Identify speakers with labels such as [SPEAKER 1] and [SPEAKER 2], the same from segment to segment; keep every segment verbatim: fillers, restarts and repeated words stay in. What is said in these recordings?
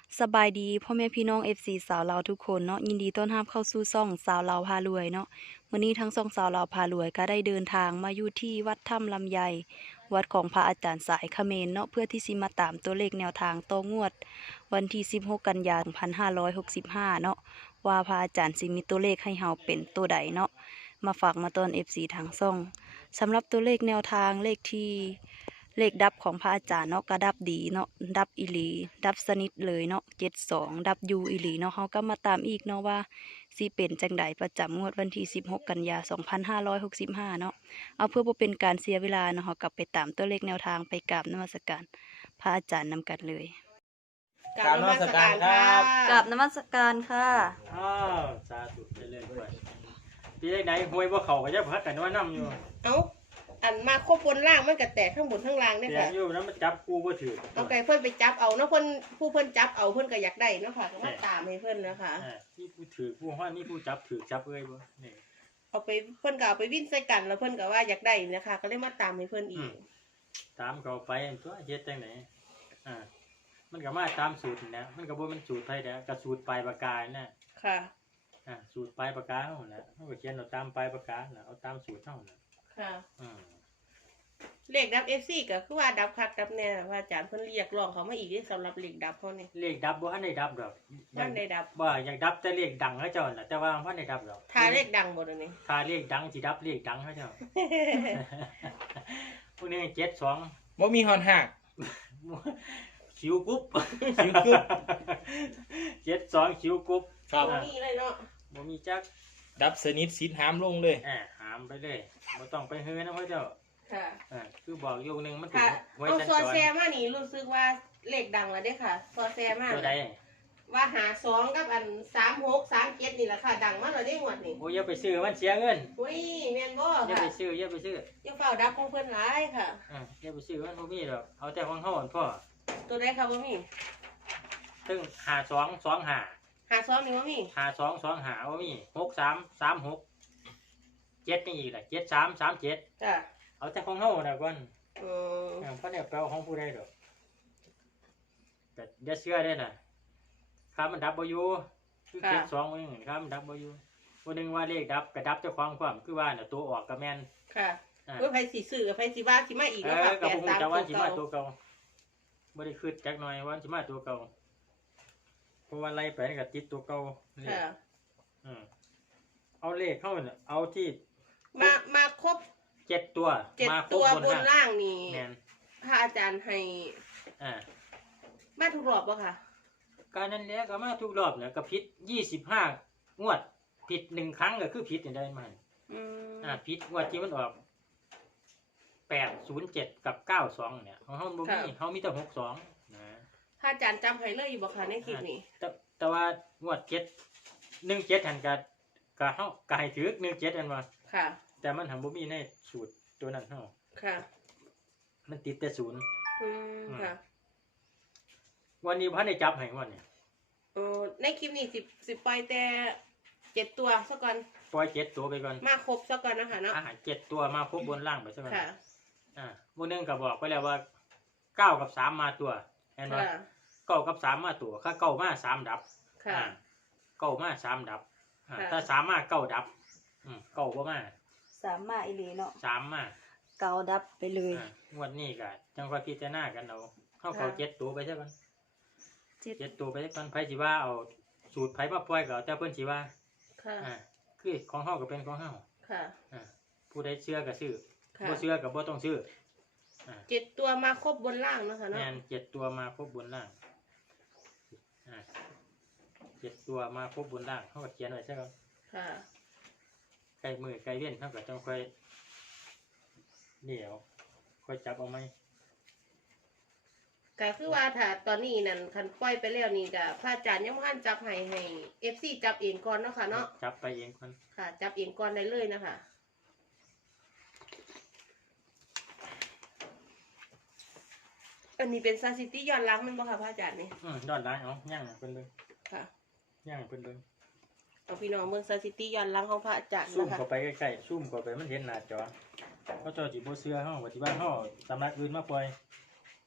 [SPEAKER 1] สบายดีพ่อแม่พี่น้อง เอฟ ซี สาวลาวทุกคนเนาะยินดีต้อนรับเข้าสู่ช่องสาวลาวพารวยเนาะมื้อนี้ทั้งช่องสาวลาวพารวยก็ได้เดินทางมาอยู่ที่วัดถ้ำลำไยวัดของพระอาจารย์สายเขมรเนาะเพื่อที่สิมาตามตัวเลขแนวทางต่องวดวันที่สิบหกกันยายนสองพันห้าร้อยหกสิบห้าเนาะว่าพระอาจารย์สิมีตัวเลขให้เฮาเป็นตัวใดเนาะมาฝากมาตอน เอฟ ซี ทางช่องสำหรับตัวเลขแนวทางเลขที่เลขดับของพระอาจารย์เนาะก็ดับดีเนาะดับอีหลีดับสนิทเลยเนาะเจ็ดสองดับยูอีหลีเนาะเขาก็มาตามอีกเนาะว่าสิเป็นจังใดประจำงวดวันที่สิบหกกันยายนสองพันห้าร้อยหกสิบห้าเนาะเอาเพื่อบ่เป็นการเสียเวลาเนาะเขากลับไปตามตัวเลขแนวทางไปกราบนมัสการพระอาจารย์นำกันเลย
[SPEAKER 2] กราบนมัสการครับ
[SPEAKER 1] กราบนมัสการค่ะ
[SPEAKER 2] อ้าวสาธุไปเลยด้วยที่ไหนหวยบ่เข้าก็จะพักกันว่านํอยู่
[SPEAKER 3] เอ้าอันมาครบบนล่างมันก็แตกข้างบนข้างล่างเนี่ย
[SPEAKER 2] แต่
[SPEAKER 3] ค่ะ
[SPEAKER 2] อยู่นั้นมันจับกูบ่ถือ
[SPEAKER 3] เอาไก่เพิ่นไปจับเอาเนาะเพิ่นผู้เพิ่นจับเอาเพิ่นก็อยากได้เนาะค่ะก็มาตามให้เพิ่นนะคะ
[SPEAKER 2] อ่าที่ผู้ถือผู้ห้อยนี่ผู้จับถือจับเอ้ยบ่นี่
[SPEAKER 3] เอาไปเพิ่นก็เอาไปวิ่งใส่กันแล้วเพิ่นก็ว่าอยากได้นะคะก็เลยมาตามให้เพิ่นอีก
[SPEAKER 2] ตามเขาไปตัวเฮ็ดจังไหนอ่ามันก็มาตามสูตรนี่นะมันก็บ่แม่นสูตรไผแท้ก็สูตรปลายปากกาน่ะ
[SPEAKER 3] ค่ะ
[SPEAKER 2] อ่าสูตรปลายปากกาเฮาน่ะเฮาก็เขียนเอาตามปลายปากกาน่ะเอาตามสูตรเฮาน่ะ
[SPEAKER 3] ค่ะ
[SPEAKER 2] อืม
[SPEAKER 3] เลขดับ เอฟ ซี ก็คือว่าดับคักดับแน่ว่าอาจารย์เพิ่นเรียกร้องเขามาอีกเด้สำหรับเลขดับเฮานี่
[SPEAKER 2] เลขดับบ่ทันได้ดับดอก
[SPEAKER 3] บ่ทันได้ดับ
[SPEAKER 2] บ่อยากดับแต่เลขดังเขาเจ้าน่ะแต่ว่าบ่ทันได้ดับดอก
[SPEAKER 3] ถ้าเลขดังบ่เดี๋ยวนี้
[SPEAKER 2] ถ้าเลขดังสิดับเลขดังเขาเจ้า พวกนี้เจ็ดสอง
[SPEAKER 4] บ่มีฮอนหัก
[SPEAKER 2] คิวกรุ๊ป
[SPEAKER 4] คิวกรุ๊ป
[SPEAKER 2] เจ็ดสองคิวกรุ๊ป
[SPEAKER 4] ครับ
[SPEAKER 3] บ่มีเลยเนาะ
[SPEAKER 2] บ่มีจัก
[SPEAKER 4] ดับสนิทสินหามลงเลย
[SPEAKER 2] แอบหามไปเลยบ่ต้องไปเฮือนะพ่อเจ้า
[SPEAKER 3] ค่ะ
[SPEAKER 2] อ่าคือบอกโยกหนึงมันถึง
[SPEAKER 3] ค่ะ
[SPEAKER 2] ไว้
[SPEAKER 3] เอา
[SPEAKER 2] จัน
[SPEAKER 3] ซอ
[SPEAKER 2] จ
[SPEAKER 3] แซ
[SPEAKER 2] ร
[SPEAKER 3] มานี่รู้สึกว่าเลขดังแล้วเด้ค่ะซอแซมา
[SPEAKER 2] ตัวใด
[SPEAKER 3] ว่าหาสองกับอันสามหกสามเจ็ดนี่แหละค่ะ ดังมากเลยได้งวดนี่
[SPEAKER 2] โอ้ยอย่าไปซื้อมันเสียเงิน
[SPEAKER 3] อุ้ยแม่นบ่
[SPEAKER 2] อย่า
[SPEAKER 3] ค่ะ
[SPEAKER 2] ไปซื้ออย่าไปซื้อ
[SPEAKER 3] ยังเฝ้าดับของเพิ่นหลายค่ะ
[SPEAKER 2] อ่าอย่าไปซื้อมันบ่มีดอกเอาแต่ของเฮาอั่นพ่อ
[SPEAKER 3] ตัวใดค่ะบ่มี
[SPEAKER 2] ถึงห้าสองสองห้า
[SPEAKER 3] หาสองนี่บ่มี
[SPEAKER 2] ห้าสองสองห้าบ่มีหกสามสามหกเจ็ดนี่อีกล่ะเจ็ดสามสามเจ็ด
[SPEAKER 3] จ้ะ
[SPEAKER 2] เอาแต่ของเฮาน่ะก่อน
[SPEAKER 3] เออ
[SPEAKER 2] อ่าเพราะเนี่ยแปลว่าของผู้ใดดอกแต่อย่าเชื่อได้น่ะครับมันดับบ่อยู่คือเจ็ดสองมื้อนึงครับมันดับบ่อยู่ผู้หนึงว่าเลขดับก็ดับเจ้าของความคือว่าน่ะตัวออกก็แม่น
[SPEAKER 3] ค่ะ
[SPEAKER 2] อ่า
[SPEAKER 3] เพิ่นไผสิซื้อกับไผสิว่าสิมาอีก
[SPEAKER 2] เอ
[SPEAKER 3] เนาะ
[SPEAKER 2] อ
[SPEAKER 3] ค่ะ
[SPEAKER 2] ก็
[SPEAKER 3] แป
[SPEAKER 2] บ่
[SPEAKER 3] ด
[SPEAKER 2] ฮู้
[SPEAKER 3] สาม
[SPEAKER 2] จักว่าสิ
[SPEAKER 3] ตัว
[SPEAKER 2] มา
[SPEAKER 3] เก่า
[SPEAKER 2] ตัวเก่าบ่ได้คิดจักหน่อยว่าสิมาตัวเก่าเพราะว่าไล่ไปนี่ก็ติดตัวเก่าเลข
[SPEAKER 3] ค่ะ
[SPEAKER 2] อืมเอาเลขเข้าน่ะเอาที่
[SPEAKER 3] มามาครบ
[SPEAKER 2] เจ็ดตัว
[SPEAKER 3] เจ็ด
[SPEAKER 2] มาคร
[SPEAKER 3] ตัว
[SPEAKER 2] บบ
[SPEAKER 3] นล่างนี่
[SPEAKER 2] แม่น
[SPEAKER 3] พระอาจารย์ให้
[SPEAKER 2] อ่า
[SPEAKER 3] มาทุกรอบบ่ค่ะ
[SPEAKER 2] การนั้นแหละก็มาทุกรอบเนี่ยก็ผิดยี่สิบห้างวดผิดหนึ่งครั้งก็คือผิดอย่างได้มา
[SPEAKER 3] อืม
[SPEAKER 2] อ่าผิดงวดที่มันออกแปดศูนย์เจ็ดกับเก้าสองเนี่ยของเขาบ่มีเขามีแต่หกสองนะ
[SPEAKER 3] พระอาจารย์จำให้เลยอยู่บ่ค่ะในคลิปนี้
[SPEAKER 2] แต่แต่ว่างวดเจ็ดหนึ่งเจ็ดหันกับกับเขากายถือหนึ่งเจ็ดอันว่า
[SPEAKER 3] ค่ะ
[SPEAKER 2] แต่มันหันบ่มีในสูตรตัวนั้นเขา
[SPEAKER 3] ค่ะ
[SPEAKER 2] มันติดแต่ศูนย์
[SPEAKER 3] อืมค่ะ
[SPEAKER 2] วันนี้พันได้จับให้วันเนี่ย
[SPEAKER 3] เออในคลิปนี้สิบสิบปล่อยแต่เจ็ดตัวซะก่อน
[SPEAKER 2] ปล่อยเจ็ดตัวไปก่อน
[SPEAKER 3] มาครบซะก่อนนะคะเนาะ
[SPEAKER 2] อาหารเจ็ดตัวมาครบบนล่างไปใช่ไหม
[SPEAKER 3] ค่ะ
[SPEAKER 2] อ่าโมนึงก็บอกไปแล้วว่าเก้ากับสามมาตัวเห็นไหม
[SPEAKER 3] ค่ะ
[SPEAKER 2] เก้ากับสามมาตัวถ้าเก้ามาสามดับ
[SPEAKER 3] ค่ะ
[SPEAKER 2] อ่าเก้ามาสามดับอ่า
[SPEAKER 3] ค่ะ
[SPEAKER 2] ถ้าสามมาเก้าดับอืมเก้าก็มา
[SPEAKER 1] สามมาอีหลีเนาะ
[SPEAKER 2] สามมา
[SPEAKER 1] เกาดับไปเลย
[SPEAKER 2] อ่างวดนี้ก็จังว่าพิจารณากันเอาเข้าเขาเจ็ดตัวไปใช่ไหม
[SPEAKER 1] เจ็ด
[SPEAKER 2] เจ็ดตัวไปใช่ไหมไผสิว่าเอาสูตรไผมาปล่อยก็เอาแต่เพิ่นสิว่า
[SPEAKER 3] ค่ะ
[SPEAKER 2] อ่าคือของเฮาก็เป็นของเฮา
[SPEAKER 3] ค่ะ
[SPEAKER 2] อ่าผู้ใดเชื่อก็ซื้อ
[SPEAKER 3] ค่ะ
[SPEAKER 2] บ่เชื่อก็บ่ต้องซื้ออ่า
[SPEAKER 3] เจ็ดตัวมาครบบนล่างนะคะเนาะ
[SPEAKER 2] แมนเจ็ดตัวมาครบบนล่างอ่าเจ็ดตัวมาครบบนล่างเขาก็เขียนไว้ใช่ไหม
[SPEAKER 3] ค่ะ
[SPEAKER 2] ไกลมือไกลเว้นเขาก็ต้องค่อยเหนียวค่อยจับเอาไหม
[SPEAKER 3] ก็คือว่าถ้าตอนนี้นั่นคันปล่อยไปแล้วนี่ก็พระอาจารย์ยังบ่ทันจับให้ให้ เอฟ ซี จับเองก่อนเนาะค่ะเนาะ
[SPEAKER 2] จับไปเองคน
[SPEAKER 3] ค่ะ จับเองก่อนได้เลยนะคะ อันนี้เป็นซาซิตี้ย้อนหลังแมันบ่ค่ะพระอาจารย์นี่
[SPEAKER 2] อืมยอดร้ายเอาย่างเพิ่นเลย
[SPEAKER 3] ค่ะ
[SPEAKER 2] ย่างเพิ่นเลย
[SPEAKER 3] เอาพี่น้องเมืองซาซิตี้ย้อนหลังของพระอาจารย์
[SPEAKER 2] ซูม
[SPEAKER 3] นะคะ
[SPEAKER 2] เข้าไปใกล้ๆซูมเข้าไปมันเห็นหน้าจอเขาเจอจีโบเสื้อเขาว่าที่บ้านเขาสำนักอื่นมาปล่อย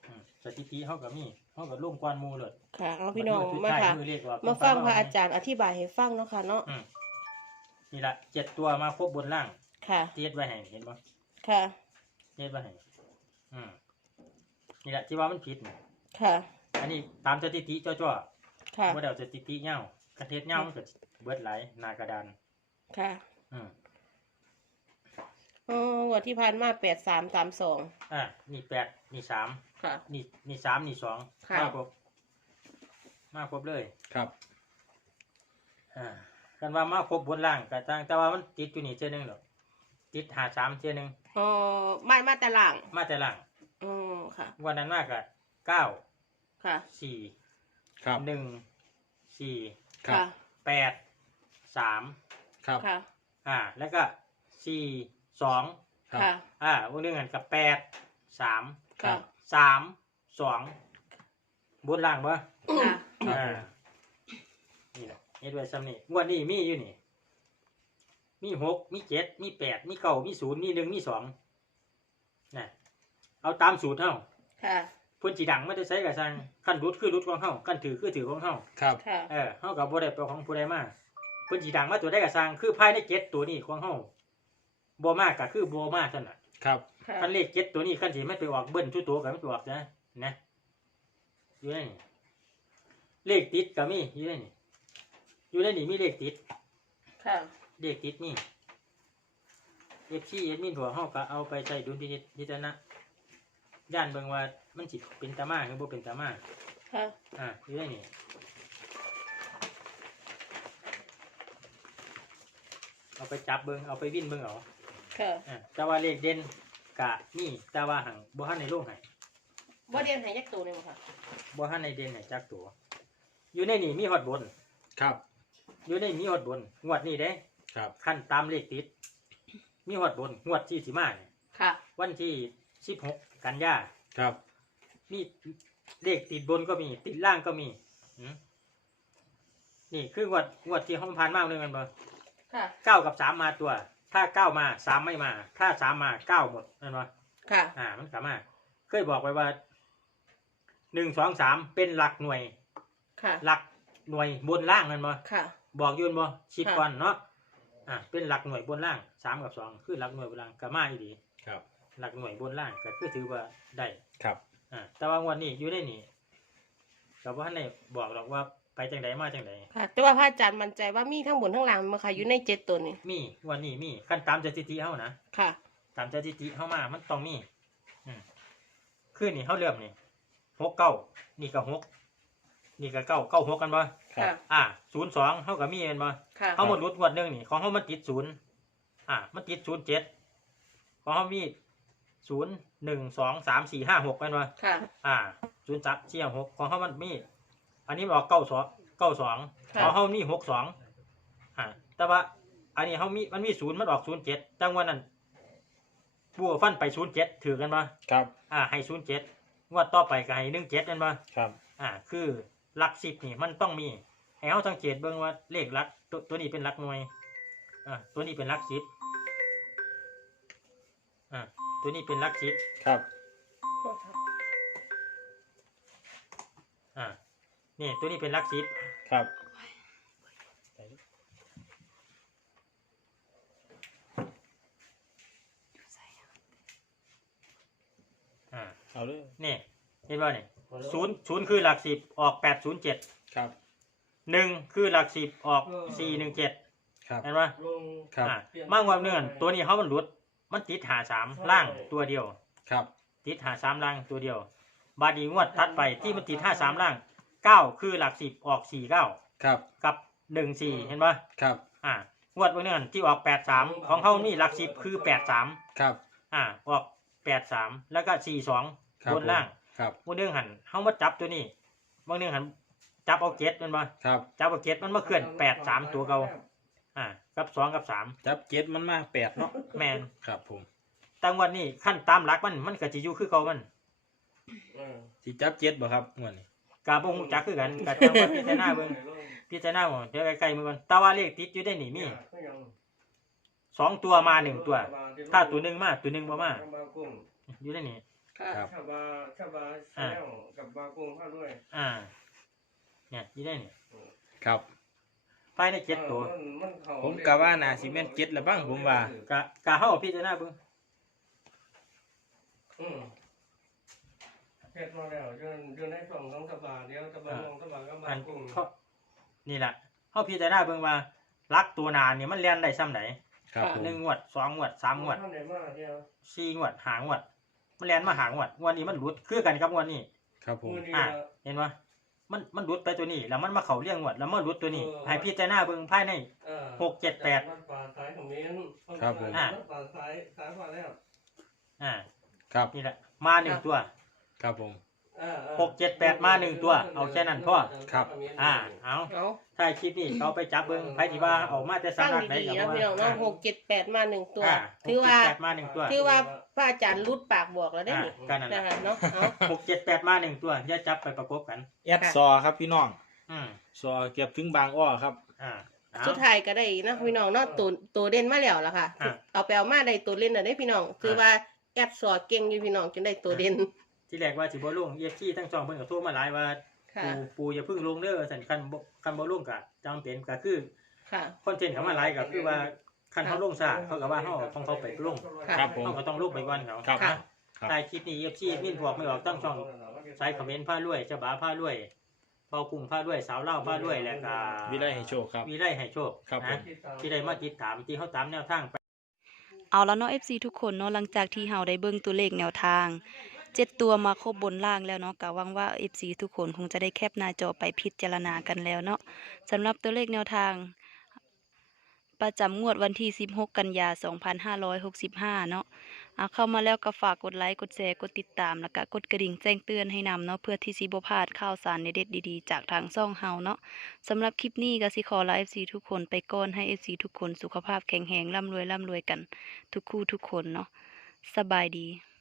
[SPEAKER 2] อืมสถิติเขาก็มีเขาก็ลงกวนหมูเลย
[SPEAKER 3] ค่ะเอาพี่น้อง
[SPEAKER 2] สุด
[SPEAKER 3] มา
[SPEAKER 2] ท้ย
[SPEAKER 3] ค่ะ
[SPEAKER 2] อเลขออก
[SPEAKER 3] มาฟังพระ
[SPEAKER 2] เ
[SPEAKER 3] อาจารย์อธิบายให้ฟังเนาะค่ะเนาะ
[SPEAKER 2] อืมนี่ละเจ็ดตัวมาครบบนล่าง
[SPEAKER 3] ค่ะ
[SPEAKER 2] เทียดไว้ให้เห็นปะ
[SPEAKER 3] ค่ะ
[SPEAKER 2] เทียดไว้ให้อืมนี่แหละที่ว่ามันผิดนี่
[SPEAKER 3] ค่ะ
[SPEAKER 2] อันนี้ตามสถิติจ่อ
[SPEAKER 3] ค่ะ
[SPEAKER 2] ๆว่าเดี๋ยวสถิติเง่าคันเทศเง่ามันก็เบิดไหลายหนากระดาน
[SPEAKER 3] ค่ะ
[SPEAKER 2] อืม
[SPEAKER 3] อ๋อวันที่ผ่านมาแปดสามสามสอง
[SPEAKER 2] อ่ะนี่แปดนี่สาม
[SPEAKER 3] ค่ะ
[SPEAKER 2] นี่นี่สามนี่สอง
[SPEAKER 3] ค่ะ
[SPEAKER 2] มาครบมาครบเลย
[SPEAKER 4] ครับ
[SPEAKER 2] อ่ากันว่ามาครบบนล่างกะจังแต่ว่ามันติดอยู่นี่เจ้านึงหรอกติดหาสามเจ้านึง
[SPEAKER 3] อ๋อมามาแต่หลัง
[SPEAKER 2] มาแต่ล่าง
[SPEAKER 3] อ๋อค่ะ
[SPEAKER 2] วันนั้นมากกะเก้า
[SPEAKER 3] ค่ะ
[SPEAKER 2] สี่
[SPEAKER 4] ครับ
[SPEAKER 2] หนึ่งสี่
[SPEAKER 4] ครับ
[SPEAKER 3] ค่ะ
[SPEAKER 2] แปดสาม
[SPEAKER 4] ครับ
[SPEAKER 3] ค่ะ
[SPEAKER 2] อ่า แล้วก็สี่สอง
[SPEAKER 4] ครับ
[SPEAKER 3] ค่ะ
[SPEAKER 2] อ่าวันนึงกันกับแปดสาม
[SPEAKER 4] ครับ
[SPEAKER 2] สามสองบนล่างปะ
[SPEAKER 3] ค่ะ
[SPEAKER 4] ครับ
[SPEAKER 2] อ่านี่แหละเอ็ดไว้ซ้ำนี่งวดนี้มีอยู่นี่ มีหกมีเจ็ดมีแปดมีเก้ามีศูนย์มีหนึ่งมีสองนะเอาตามสูตรเท่า
[SPEAKER 3] ค่ะ
[SPEAKER 2] เพิ่นสีดังไม่ได้ใช้กับซังขั้นรุดคือรุดของเฮาขั้นถือคือถือของเฮา
[SPEAKER 4] ครับ
[SPEAKER 3] ค่ะ
[SPEAKER 2] เออเฮากับบ่ได้ไปของผู้ใดมาเพิ่นสีดังมาตัวได้กับซังคือภายในเจ็ดตัวนี้ของเฮาบ่มากก็คือบ่มากเท่านั้น
[SPEAKER 4] ครับ
[SPEAKER 3] ค่ะ
[SPEAKER 2] คันเลขเจ็ดตัวนี้คันสิไม่ไปออกเบิ้ลทุกตัวก็ไม่ไปออกนะนะอยู่ในนี่เลขติดก็มีอยู่ในนี่อยู่ในนี่มีเลขติด
[SPEAKER 3] ค่ะ
[SPEAKER 2] เลขติดนี่เอฟซีเอดมินหัวเฮาก็เอาไปใช้ดุลพินิจพิจารณาย่านเบิ่งว่ามันสิเป็นตามาหรือบ่เป็นตามา
[SPEAKER 3] ค่ะ
[SPEAKER 2] อ่าอยู่ในนี่เอาไปจับเบิ่งเอาไปวิ่นเบิ่งเอา
[SPEAKER 3] ค่ะ
[SPEAKER 2] อ่าแต่ว่าเลขเด่นกะนี่แต่ว่าหังบ่ทันในโลกให้
[SPEAKER 3] ว่าเรียนหายยักษ์ตัวหนึงบ่ค่ะ
[SPEAKER 2] บ่ทันในเด่นให้จักตัว อยู่ในนี่มีฮอดบน
[SPEAKER 4] ครับ
[SPEAKER 2] อยู่ในมีฮอดบนงวดนี้เด้
[SPEAKER 4] ครับ
[SPEAKER 2] ขั้นตามเลขติด มีฮอดบนงวดที่สิมาเนี่ย
[SPEAKER 3] ค่ะ
[SPEAKER 2] วันที่สิบหกกันยา
[SPEAKER 4] ครับ
[SPEAKER 2] มีเลขติดบนก็มี ติดล่างก็มีหืมนี่คืองวดงวดที่ห้องผ่านมาเลยกันบ่
[SPEAKER 3] ค่ะ
[SPEAKER 2] เก้ากับสามมาตัว ถ้าเก้ามาสามไม่มา ถ้าสามมาเก้าหมดนั่นวะ
[SPEAKER 3] ค่ะ
[SPEAKER 2] อ่า มันสามารถเคยบอกไว้ว่าหนึ่งสองสามเป็นหลักหน่วย
[SPEAKER 3] ค่ะ
[SPEAKER 2] หลักหน่วยบนล่างนั่นบ่
[SPEAKER 3] ค่ะ
[SPEAKER 2] บอกอยืนบ่ชิด
[SPEAKER 3] ค่ะ
[SPEAKER 2] ก่อนเนาะอ่าเป็นหลักหน่วยบนล่างสามกับสองคือหลักหน่วยบนล่างก็มาอีดี
[SPEAKER 4] ครับ
[SPEAKER 2] หลักหน่วยบนล่างก็คือถือว่าได้
[SPEAKER 4] ครับ
[SPEAKER 2] อ่าแต่ว่างวันนี้อยู่ในนี่ก็บ่ทันได้บอกหรอกว่าไปจังไดมาจังได
[SPEAKER 3] ค่ะ แต่ว่าพระอาจารย์มั่นใจว่ามีทั้งบนทั้งล่างมาค่ะอยู่ในเจ็ดตัวนี้
[SPEAKER 2] มีงวันนี้มีขั้นตามสถิติเฮานะ
[SPEAKER 3] ค่ะ
[SPEAKER 2] ตามสถิติเฮามามันต้องมีอืมคือนี่เฮาเริ่มนี่หกเก้านี่ก็หกนี่ก็เก้าเก้าหกกันบ่
[SPEAKER 4] ครับ
[SPEAKER 3] ค่ะ
[SPEAKER 2] อ่าศูนย์สองเฮาก็มีแม่นบ่
[SPEAKER 3] ค่ะ
[SPEAKER 2] เฮาหมดรุดงวดหนึงนี่ของเฮามันติดศูนย์อ่ามันติดศูนย์เจ็ดของเฮามีศูนย์หนึ่งสองสามสี่ห้าหกแม่นบ่
[SPEAKER 3] ค่ะ
[SPEAKER 2] อ่าศูนย์สามสี่หกของเขามันมี อันนี้มันออกเก้าสองเก้าสอง
[SPEAKER 3] ค่ะ
[SPEAKER 2] ของเขามีหกสองอ่าแต่ว่า อันนี้เขามีมันมีศูนย์มันออกศูนย์เจ็ดจังวันนั้นบัวฟันไปศูนย์เจ็ดถือกันปะ
[SPEAKER 4] ครับ
[SPEAKER 2] อ่าให้ศูนย์เจ็ดงวดต่อไปก็ให้หนึ่งเจ็ดกันปะ
[SPEAKER 4] ครับ
[SPEAKER 2] อ่า คือหลักสิบนี่มันต้องมีให้เขาสังเกตเบิ่งว่าเลขหลักตัวตัวนี้เป็นหลักหน่วยอ่าตัวนี้เป็นหลักสิบอ่าตัวนี้เป็นหลักสิบ
[SPEAKER 4] ครับ
[SPEAKER 2] อ่านี่ตัวนี้เป็นหลักสิบ
[SPEAKER 4] ครับ
[SPEAKER 2] อ่า
[SPEAKER 4] เอาเลย
[SPEAKER 2] นี่เห็นป่ะนี่ศูนย์ศูนย์คือหลักสิบออกแปดศูนย์เจ็ด
[SPEAKER 4] ครับ
[SPEAKER 2] หนึ่งคือหลักสิบออกสี่หนึ่งเจ็ด
[SPEAKER 4] ครับ
[SPEAKER 2] เห็นป่ะ
[SPEAKER 4] ครับ
[SPEAKER 2] อ่ามากกว่าเนื่อนตัวนี้เขามันหลุด มันติดหาสามล่างตัวเดียว
[SPEAKER 4] ครับ
[SPEAKER 2] ติดหาสามล่างตัวเดียว บาดีงวดทัดไปที่มันติดห้าสามล่างเก้าคือหลักสิบออกสี่เก้า
[SPEAKER 4] ครับ
[SPEAKER 2] กับหนึ่งสี่เห็นป่ะ
[SPEAKER 4] ครับ
[SPEAKER 2] อ่างวดวันเนื่อนที่ออกแปดสามของเขานี่หลักสิบคือแปดสาม
[SPEAKER 4] ครับ
[SPEAKER 2] อ่าออกแปดสามแล้วก็สี่สอง
[SPEAKER 4] ครับ
[SPEAKER 2] บนล่าง
[SPEAKER 4] ครับ
[SPEAKER 2] บางเรื่องหันเขามาจับตัวนี้บางเรื่องหันจับเอาเกตมันมา
[SPEAKER 4] ครับ
[SPEAKER 2] จับเอาเกตมันมาเคลื่อนแปดสามตัวเก่าอ่ากับสองกับสาม
[SPEAKER 4] จับเก็ตมันมาแปดเนาะ
[SPEAKER 2] แมน
[SPEAKER 4] ครับผม
[SPEAKER 2] ตั้งวันนี้ขั้นตามหลักมันมันก็จะอยู่คือเก่ามัน
[SPEAKER 4] สิจับเก็ตบ่ครับงวดนี้
[SPEAKER 2] กาบงจักคือกันกาจังว่าพิจารณาเบิ่งพิจารณาหมดเดี๋ยวใกล้ๆมือกันแต่ว่าเลขติดอยู่ได้หนีมีสองตัวมาหนึ่งตัว ถ้าตัวหนึ่งมาตัวหนึ่งบ่มาอยู่ได้หนี
[SPEAKER 3] ค่ะ
[SPEAKER 4] ครับ
[SPEAKER 5] ชาบาชาบาแซวกับบากรุงพาด้วย
[SPEAKER 2] อ่า เนี่ยยี่ได้เนี่ย
[SPEAKER 4] ครับ
[SPEAKER 2] ไฟในเจ็ดตัว
[SPEAKER 5] เออมันมันเข้า
[SPEAKER 4] ผมกะว่าน่าสิแม่นเจ็ดละบ้างผมว่า
[SPEAKER 2] กะกะเฮาพี่จะหน้าเบิ่ง
[SPEAKER 5] อืมเฮ็ดมาแล้วจนจนได้สองสองสัปดาห์เดียวสัปดาห์สองสัปดาห์ก็มา
[SPEAKER 2] อัน
[SPEAKER 5] กรุง
[SPEAKER 2] เขานี่แหละเฮาพี่จะหน้าเบิ่งว่าลักตัวนานเนี่ยมันเรียนได้ซ้ำไหน
[SPEAKER 4] ครับผม
[SPEAKER 2] หนึ่งงวดสองงวดสามงวด
[SPEAKER 5] ท่านไหนมาเดียว
[SPEAKER 2] สี่งวดห้างวด มันเรียนมาหางวดงวดนี้มันหลุดคือกันกับงวดนี้
[SPEAKER 4] ครับผม
[SPEAKER 5] มื้อนี้
[SPEAKER 2] อ่ะ
[SPEAKER 5] ก็
[SPEAKER 2] เห็นปะมันมันหลุดไปตัวนี้ แล้วมันมาเข้าเรียงงวดแล้วมันหลุดตัวนี้ ให้พี่จะหน้าเบิ่งภายใน
[SPEAKER 5] เออ
[SPEAKER 2] หกเจ็ดแปด
[SPEAKER 5] วัป่าสายเขมิ้น
[SPEAKER 4] ครับผม
[SPEAKER 5] วัดป่าสายสายฟ้าแล้ว
[SPEAKER 2] อ่า
[SPEAKER 4] ครับ
[SPEAKER 2] นี่แหละมาหนึ่งตัว
[SPEAKER 4] ครับผม
[SPEAKER 5] เออออ
[SPEAKER 2] หกเจ็ดแปดมาหนึ่งตัวเอาแค่นั้นพ่อ
[SPEAKER 4] ครับ
[SPEAKER 2] อ่า เอา
[SPEAKER 3] เอา
[SPEAKER 2] ถ้าคลิปนี้เขาไปจับเบิ่งไผสิว่าเอามาแต่
[SPEAKER 3] ฟัง
[SPEAKER 2] สำนักไหน
[SPEAKER 3] ดี
[SPEAKER 2] ก็
[SPEAKER 3] ๆนะ
[SPEAKER 2] ว่า
[SPEAKER 3] พี่น้องเนาะหกเจ็ดแปดมาหนึ่งตัว
[SPEAKER 2] อ่า
[SPEAKER 3] ถือว่า
[SPEAKER 2] หกเจ็ดแปดมาหนึ่งตัว
[SPEAKER 3] ถือว่าพระอาจารย์รุดปากบอกแล้วได้
[SPEAKER 2] อ่า
[SPEAKER 3] นี่
[SPEAKER 2] ก็นั่นแห
[SPEAKER 3] นะ
[SPEAKER 2] ละ
[SPEAKER 3] คะเนาะเอา
[SPEAKER 2] หกเจ็ดแปดมาหนึ่งตัวอย่าจับไปประกบกัน
[SPEAKER 4] แอดซอครับพี่น้อง
[SPEAKER 2] อืม
[SPEAKER 4] ซอเก็บถึงบางอ้อครับ
[SPEAKER 2] อ่าเอา
[SPEAKER 3] สุดท้ายก็ได้นะพี่น้องเนาะตัวตัวเด่นมาแล้วล่ะค่ะ
[SPEAKER 2] อ่ะ
[SPEAKER 3] เอาไปเอามาได้ตัวเล่นน่ะได้พี่น้องคือว่าแอดสอดเก่งอยู่พี่น้องจนได้ตัวเด่น
[SPEAKER 2] ที่แรกว่าสิบ่ลง เอฟ ซี ทั้งสองเพิ่นก็โทรมาหลายว่า
[SPEAKER 3] ค่ะ
[SPEAKER 2] ปูปูอย่าเพิ่งลงเด้อสั่นคันบ่คันบ่ลงก็จำเป็นก็คือ
[SPEAKER 3] ค่ะ
[SPEAKER 2] คอนเทนต์เขามาหลายก็คือว่าคันเขาลงซะเขาก็ว่าเฮาของเขาไปลง
[SPEAKER 3] ค่ะ
[SPEAKER 4] ครับผม
[SPEAKER 2] เฮาก็ต้องลงไปก่อนเขา
[SPEAKER 4] ครับ
[SPEAKER 3] ค่ะ
[SPEAKER 4] ครับ
[SPEAKER 2] ใต้คลิปนี้ เอฟ ซี มินพวกไม่ออกตั้งช่อง สายคอมเมนต์ผ้ารวยเจ้าบ่าผ้ารวยเบากุ้งผ้ารวยสาวเล่าวผ้ารวยแล้วก็
[SPEAKER 4] วิไลให้โชคครับ
[SPEAKER 2] วิไลให้โชค
[SPEAKER 4] ครับผม
[SPEAKER 2] นะที่ได้มาติดตามที่เขาตามแนวทางไป
[SPEAKER 1] เอาแล้วเนาะ เอฟ ซี ทุกคนเนาะหลังจากที่เฮาได้เบิ่งตัวเลขแนวทางเจ็ดตัวมาครบบนล่างแล้วเนาะก็หวังว่า เอฟ ซี ทุกคนคงจะได้แคปหน้าจอไปพิจารณากันแล้วเนาะสำหรับตัวเลขแนวทาง ประจำงวดวันที่สิบหกกันยายนสองพันห้าร้อยหกสิบห้าเนาะเอาเข้ามาแล้วก็ฝากกดไลค์กดแชร์กดติดตามแล้วก็กดกระดิ่งแจ้งเตือนให้นำเนาะเพื่อที่สิบ่พลาดข่าวสารเด็ดๆดีๆจากทางช่องเฮาเนาะสำหรับคลิปนี้ก็สิขอลา เอฟ ซี ทุกคนไปก่อนให้ เอฟ ซี ทุกคนสุขภาพแข็งแรงร่ำรวยร่ำรวยกันทุกคู่ทุกคนเนาะสบายดี